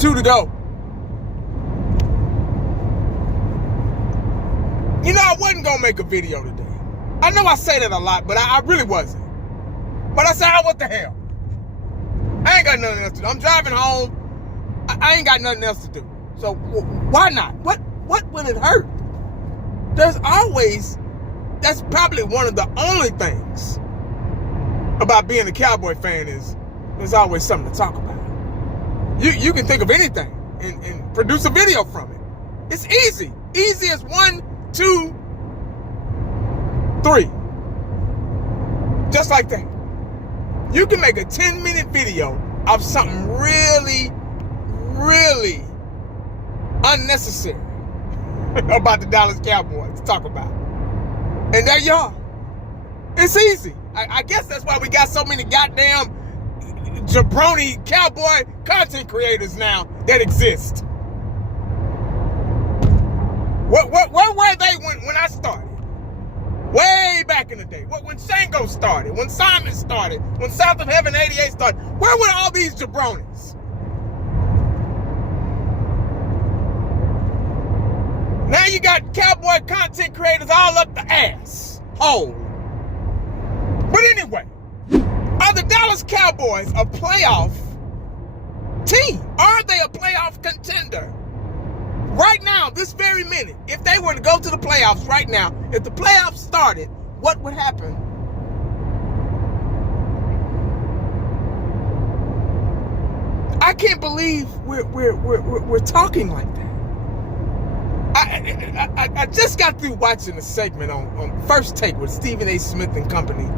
2 to go. You know, I wasn't going to make a video today. I know I say that a lot, but I really wasn't. But I said, what the hell? I ain't got nothing else to do. I'm driving home. I ain't got nothing else to do. So why not? What will it hurt? That's probably one of the only things about being a Cowboy fan is there's always something to talk about. You can think of anything and produce a video from it. It's easy. Easy as 1, 2, 3. Just like that. You can make a 10-minute video of something really, really unnecessary about the Dallas Cowboys to talk about. And there you are. It's easy. I guess that's why we got so many goddamn jabroni cowboy content creators now that exist. Where were they when I started? Way back in the day. When Shango started, when Simon started, when South of Heaven 88 started. Where were all these jabronis? Now you got cowboy content creators all up the ass hole. But anyway, are the Dallas Cowboys a playoff team? Are they a playoff contender? Right now, this very minute, if they were to go to the playoffs right now, if the playoffs started, what would happen? I can't believe we're talking like that. I just got through watching a segment on First Take with Stephen A. Smith and company,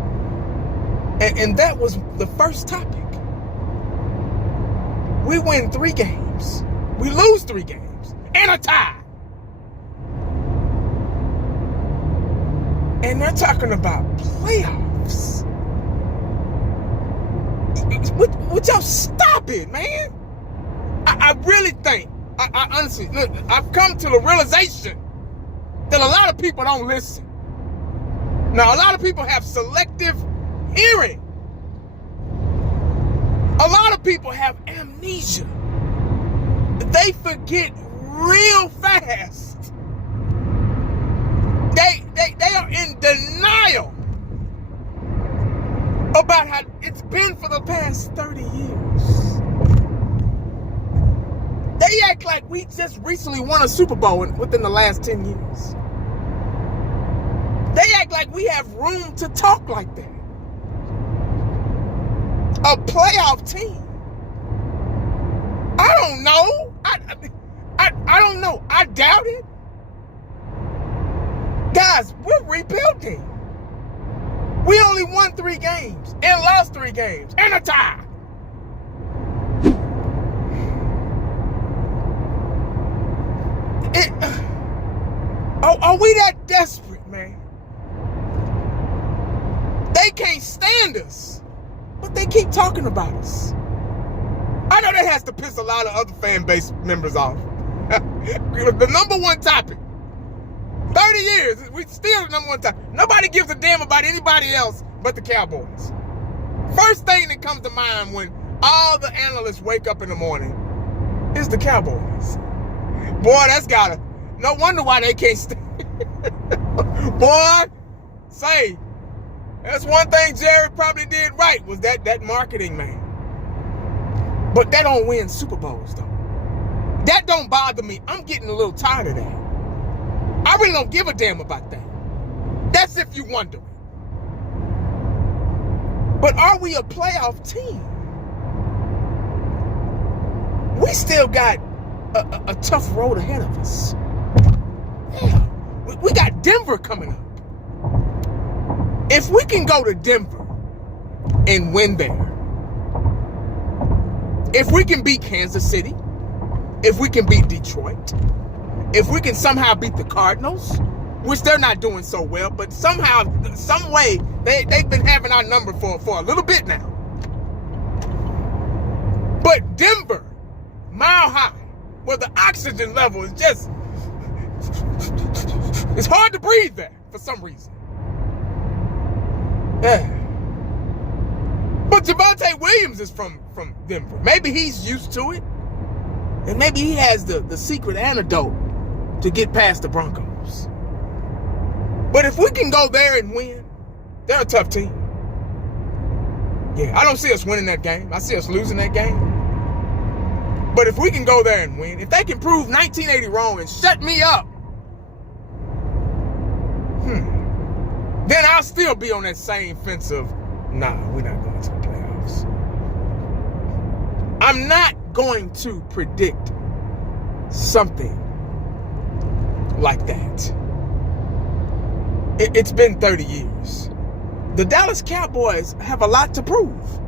and that was the first topic. We win 3 games. We lose 3 games. And a tie. And they're talking about playoffs. Would y'all stop it, man? I really think, I honestly, look, I've come to the realization that a lot of people don't listen. Now, a lot of people have selective hearing. A lot of people have amnesia. They forget real fast. They are in denial about how it's been for the past 30 years. They act like we just recently won a Super Bowl within the last 10 years. They act like we have room to talk like that. A playoff team. I don't know. I don't know. I doubt it. Guys, we're rebuilding. We only won 3 games and lost 3 games and a tie. Are we that desperate, man? They can't stand us, but they keep talking about us. I know that has to piss a lot of other fan base members off. The number one topic. 30 years, we still the number one topic. Nobody gives a damn about anybody else but the Cowboys. First thing that comes to mind when all the analysts wake up in the morning is the Cowboys. Boy, that's gotta, no wonder why they can't stay. Boy, say, that's one thing Jerry probably did right, was that marketing, man. But that don't win Super Bowls, though. That don't bother me. I'm getting a little tired of that. I really don't give a damn about that. That's if you wonder. But are we a playoff team? We still got a tough road ahead of us. Yeah. We got Denver coming up. If we can go to Denver and win there, if we can beat Kansas City, if we can beat Detroit, if we can somehow beat the Cardinals, which they're not doing so well, but somehow, some way, they've been having our number for a little bit now. But Denver, mile high, where the oxygen level is just, it's hard to breathe there for some reason. Yeah. But Javonte Williams is from Denver. Maybe he's used to it. And maybe he has the secret antidote to get past the Broncos. But if we can go there and win, they're a tough team. Yeah, I don't see us winning that game. I see us losing that game. But if we can go there and win, if they can prove 1980 wrong and shut me up, then I'll still be on that same fence of, nah, we're not going to the playoffs. I'm not going to predict something like that. It's been 30 years. The Dallas Cowboys have a lot to prove.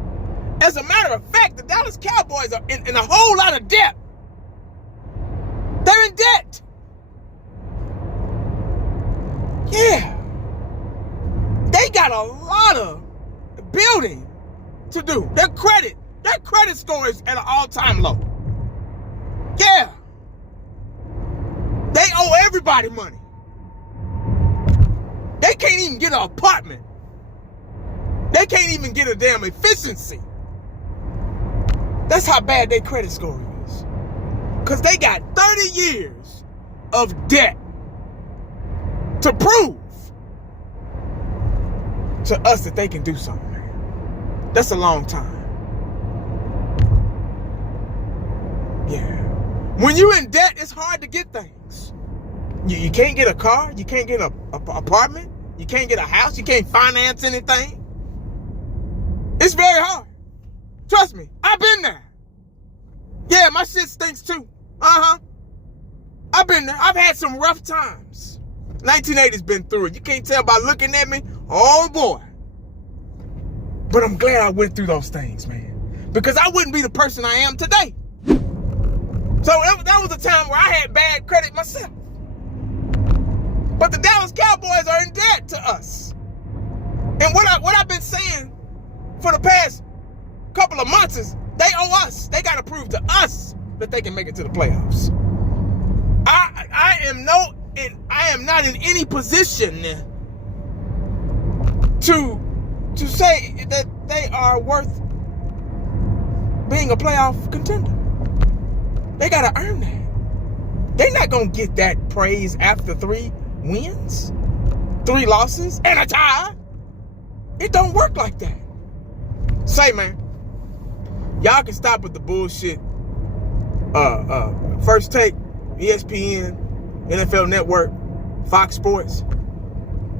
As a matter of fact, the Dallas Cowboys are in a whole lot of debt. They're in debt. Yeah. They got a lot of building to do. Their credit score is at an all-time low. Yeah. They owe everybody money. They can't even get an apartment. They can't even get a damn efficiency. That's how bad their credit score is. Because they got 30 years of debt to prove to us that they can do something, man. That's a long time. Yeah. When you're in debt, it's hard to get things. You can't get a car. You can't get an apartment. You can't get a house. You can't finance anything. It's very hard. Trust me. I've been there. Yeah, my shit stinks too. I've been there. I've had some rough times. 1980's been through it. You can't tell by looking at me. Oh, boy. But I'm glad I went through those things, man. Because I wouldn't be the person I am today. So that was a time where I had bad credit myself. But the Dallas Cowboys are in debt to us. And what I've been saying for the past couple of months is they owe us. They got to prove to us that they can make it to the playoffs. I am not in any position to say that they are worth being a playoff contender. They got to earn that. They're not going to get that praise after 3 wins, 3 losses, and a tie. It don't work like that. Say, man, y'all can stop with the bullshit. First Take, ESPN, NFL Network, Fox Sports.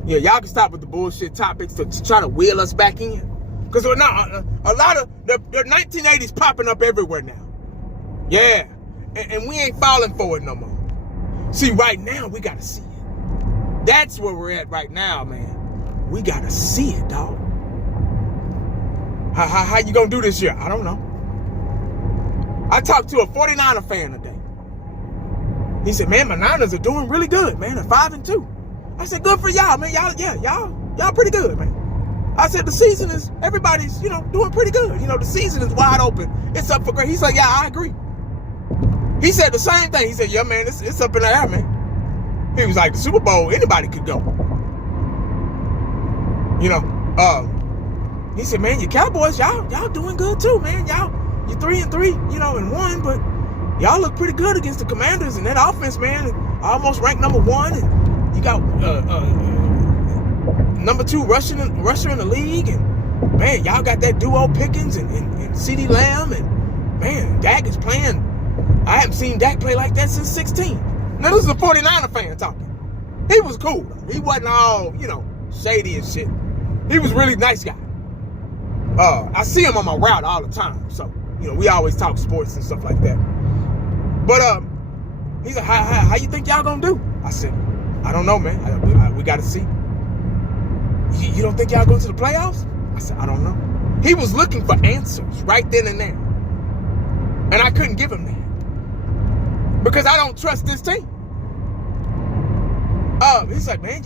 Yeah, y'all can stop with the bullshit topics to try to wheel us back in. Because a lot of the 1980s popping up everywhere now. Yeah, and we ain't falling for it no more. See, right now, we got to see it. That's where we're at right now, man. We got to see it, dog. How you gonna do this year? I don't know. I talked to a 49er fan today. He said, man, my Niners are doing really good, man. They're 5-2. I said, good for y'all, man. Y'all pretty good, man. I said, the season is, everybody's, doing pretty good. The season is wide open. It's up for grabs. He's like, yeah, I agree. He said the same thing. He said, yeah, man, it's up in the air, man. He was like, the Super Bowl, anybody could go. He said, man, your Cowboys, y'all doing good too, man. You're 3-3, and 1, but y'all look pretty good against the Commanders, and that offense, man, almost ranked number 1, and you got number 2 rusher in the league, and man, y'all got that duo Pickens and CeeDee Lamb, and man, Dak is playing. I haven't seen Dak play like that since 16. Now this is a 49er fan talking. He was cool. He wasn't all, shady and shit. He was a really nice guy. I see him on my route all the time, so we always talk sports and stuff like that. But he's like, how you think y'all gonna do? I said, I don't know, man. We got to see. You don't think y'all go to the playoffs? I said, I don't know. He was looking for answers right then and there, and I couldn't give him that because I don't trust this team. He's like, man,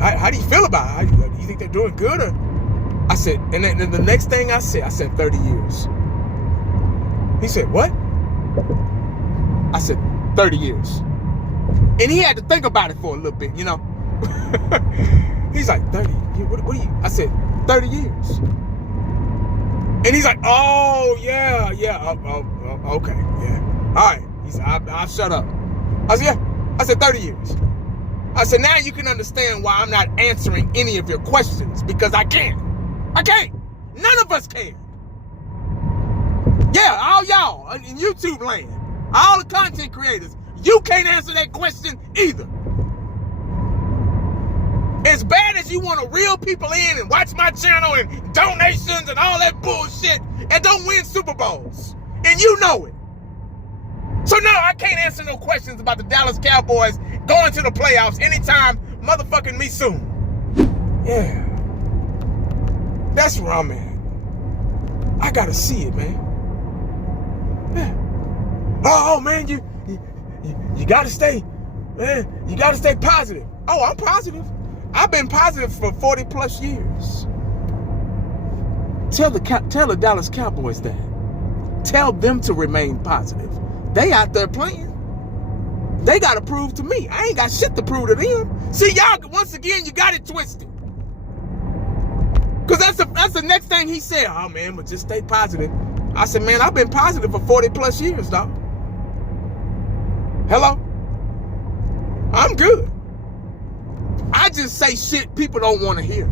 how do you feel about it? Do you think they're doing good or? I said, and then the next thing I said 30 years. He said, what? I said, 30 years. And he had to think about it for a little bit, He's like, 30? What are you? I said, 30 years. And he's like, oh, yeah, okay, yeah. right. He said, I'll shut up. I said, yeah. I said, 30 years. I said, now you can understand why I'm not answering any of your questions, because I can't. I can't. None of us can. Yeah, all y'all in YouTube land, all the content creators, you can't answer that question either. As bad as you want to reel people in and watch my channel and donations and all that bullshit and don't win Super Bowls, and you know it. So no, I can't answer no questions about the Dallas Cowboys going to the playoffs anytime motherfucking me soon. Yeah. That's where I'm at. I gotta see it, man. Yeah. Oh man, you gotta stay, man. You gotta stay positive. Oh, I'm positive. I've been positive for 40 plus years. Tell the Dallas Cowboys that. Tell them to remain positive. They out there playing. They got to prove to me. I ain't got shit to prove to them. See, y'all, once again, you got it twisted. Because that's the next thing he said. Oh, man, but just stay positive. I said, man, I've been positive for 40 plus years, dog. Hello? I'm good. I just say shit people don't want to hear.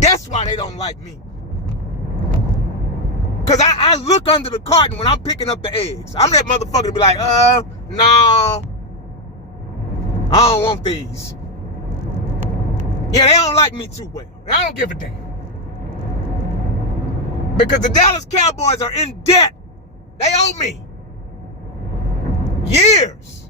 That's why they don't like me. Because I look under the carton when I'm picking up the eggs. I'm that motherfucker to be like, no, I don't want these. Yeah, they don't like me too well. I don't give a damn. Because the Dallas Cowboys are in debt. They owe me. Years.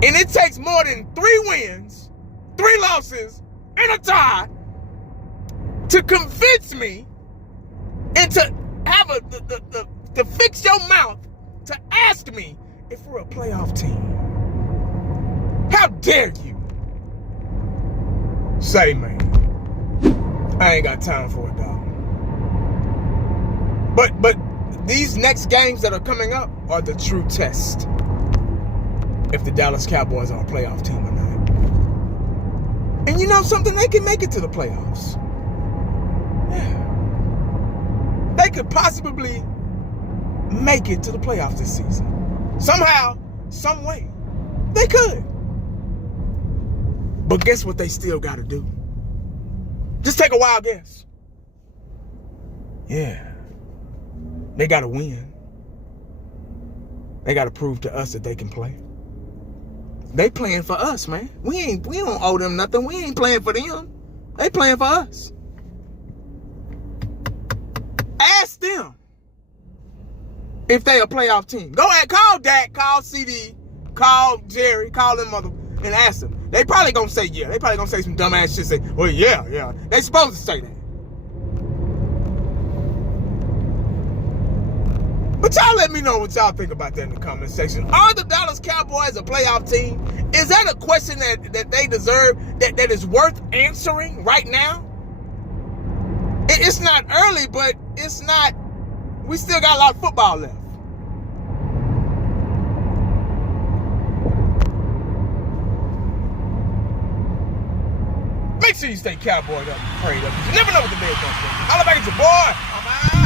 And it takes more than 3 wins, 3 losses, and a tie to convince me and to have to fix your mouth to ask me if we're a playoff team. How dare you? Say, man. I ain't got time for it, dog. But these next games that are coming up are the true test if the Dallas Cowboys are a playoff team or not. And you know something? They can make it to the playoffs. Yeah. They could possibly make it to the playoffs this season. Somehow, some way. They could. But guess what they still got to do? Just take a wild guess. Yeah. They got to win. They got to prove to us that they can play. They playing for us, man. We don't owe them nothing. We ain't playing for them. They playing for us. Ask them if they a playoff team. Go ahead, call Dak, call CD, call Jerry, call them mother, and ask them. They probably gonna say yeah. They probably gonna say some dumbass shit. Say, well, yeah. They supposed to say that. But y'all let me know what y'all think about that in the comment section. Are the Dallas Cowboys a playoff team? Is that a question that they deserve, that is worth answering right now? It's not early, but it's not, we still got a lot of football left. Make sure you stay cowboyed up and prayed up. You never know what the day is going to be. Holla back at your boy. I'm out.